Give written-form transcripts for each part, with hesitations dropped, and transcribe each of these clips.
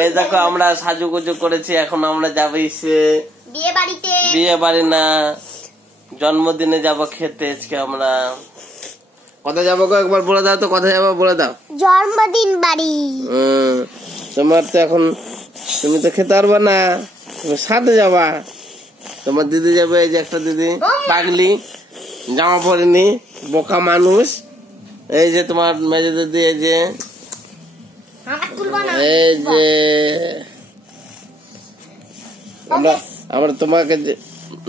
এই দেখো আমরা সাজুগুজু করেছি, এখন আমরা যাবো বিয়ে বাড়ি না জন্মদিনে যাব খেতে। আজকে আমরা কোথায় যাবো গো একবার বলে দাও তো, কোথায় যাবো বলে দাও। জন্মদিন বাড়ি। তোমার তো এখন তুমি তো খেতে পারবা না, তুমি সাথে যাবা। তোমার দিদি যাবে, এই যে একটা দিদি পাগলি, জামা পরেনি, বোকা মানুষ। এই যে তোমার মেজে দিদি, এই যে আমরা তোমাকে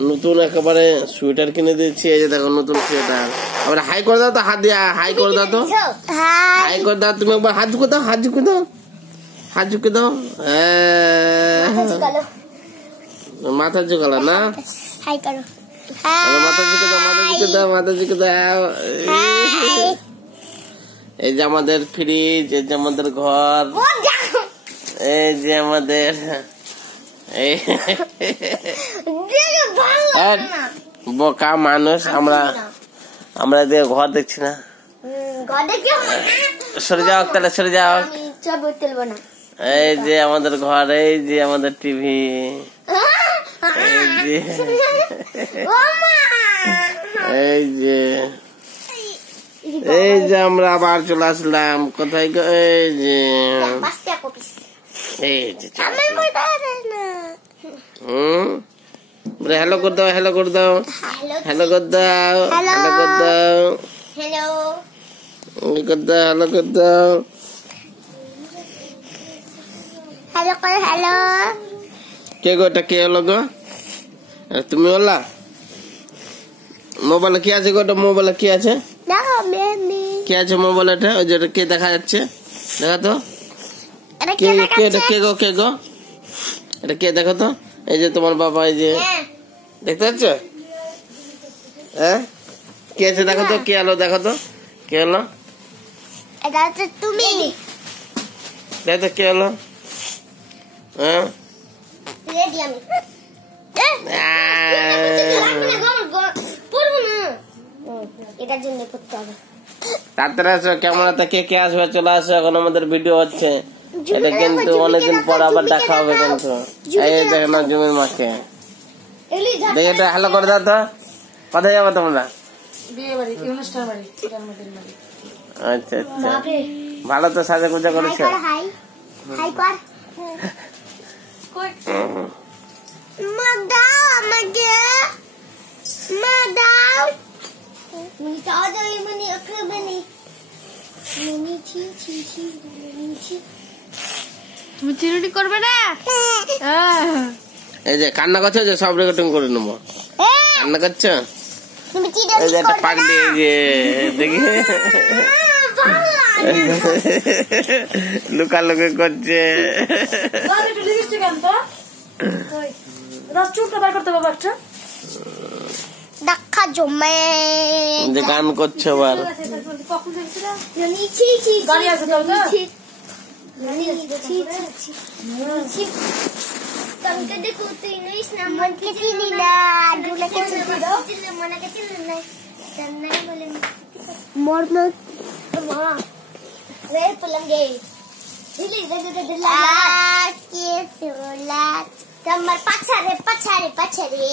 নতুন একেবারে সোয়েটার কিনে দিয়েছি। এই যে দেখো নতুন সোয়েটার। আমরা হাই করে দাও তো, হাত দিয়ে হাই করে দাও তো, হাই করে দাও। তুমি একবার হাত ঝুঁকে দাও, হাত ঝুঁকে দাও, হাত ঝুঁকে দাও। মাথা ঝুঁকালো না, মাথা ঝুঁকে দাও, মাথা ঝুঁকে দাও, মাথা ঝুঁকে দাও। এই যে আমাদের ফ্রিজ, এই যে আমাদের ঘর, এই যে আমাদের বোকা মানুষ আমরা, আমরা ঘর দেখছি না। সরে যাও তাহলে, সরে যাও। এই যে আমাদের ঘর, এই যে আমাদের টিভি, এই যে এই যে আমরা আবার চলে আসলাম কোথায়, এই যে হ্যালো করে দাও, হ্যালো করে দাও, হ্যালো করে দাও, হ্যালো করে দাও, হ্যালো করে দাও, হ্যালো করে দাও, হ্যালো করে হ্যালো। কে গো এটা, কে হলো গো? তুমি বললা মোবাইলে কি আছে গো? মোবাইলে কি আছে কি আছে মোবাইল? এটা ওই যে কে দেখা যাচ্ছে, দেখা তো কে গো, কে গো এটা কে? দেখো তো, এই যে তোমার বাবা, এই যে দেখতে পাচ্ছ? হ্যাঁ কে আছে দেখো তো, কে এলো দেখো তো, কে এলো? তুমি দেখো তো কে এলো? হ্যাঁ তাড়াতাড়ি আসো, ক্যামেরাতে কে কে আসবে চলে আসো, এখন আমাদের ভিডিও হচ্ছে। এটা কিন্তু অনেকদিন পর আবার দেখা হবে কিন্তু। এই দেখো না জমির মাকে, দেখে এটা হ্যালো করে দাও তো। কোথায় যাবো তোমরা? আচ্ছা আচ্ছা, ভালো তো সাজা পূজা করেছো। তুমি চিরুনি করবে না? এই যে কান্না করছো, যে সব রেকর্ডিং করে নেবো। কান্না করছো, এই যে একটা পাগলি, এই যে দেখি লুকালুকি করছে। গান করছো আবার। পাছারে